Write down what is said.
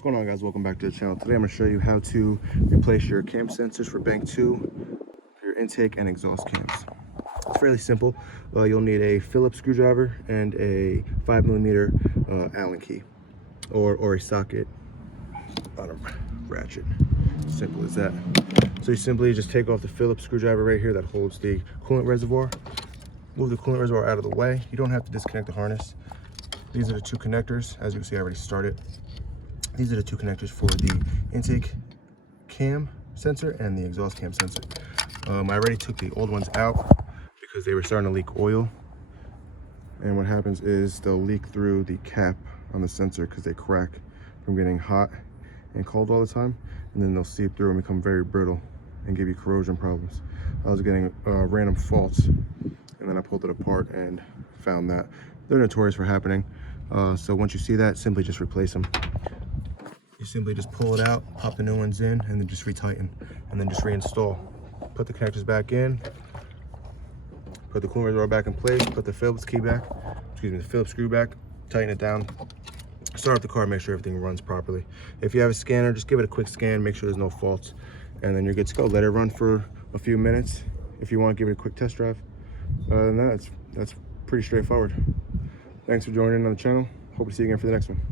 What's going on, guys? Welcome back to the channel. Today I'm going to show you how to replace your cam sensors for Bank 2, your intake and exhaust cams. It's fairly simple. You'll need a Phillips screwdriver and a 5mm Allen key or a socket on a ratchet. Simple as that. So you simply just take off the Phillips screwdriver right here that holds the coolant reservoir. Move the coolant reservoir out of the way. You don't have to disconnect the harness. These are the two connectors. As you can see, I already started. These are the two connectors for the intake cam sensor and the exhaust cam sensor. I already took the old ones out because they were starting to leak oil. And what happens is they'll leak through the cap on the sensor because they crack from getting hot and cold all the time. And then they'll seep through and become very brittle and give you corrosion problems. I was getting random faults, and then I pulled it apart and found that they're notorious for happening. So once you see that, simply just replace them. You simply just pull it out, pop the new ones in, and then just retighten, and then just reinstall. Put the connectors back in, put the coolant reservoir back in place, put the Phillips key back, the Phillips screw back, tighten it down, start up the car, make sure everything runs properly. If you have a scanner, just give it a quick scan, make sure there's no faults, and then you're good to go. Let it run for a few minutes if you want to give it a quick test drive. Other than that, that's pretty straightforward. Thanks for joining on the channel. Hope to see you again for the next one.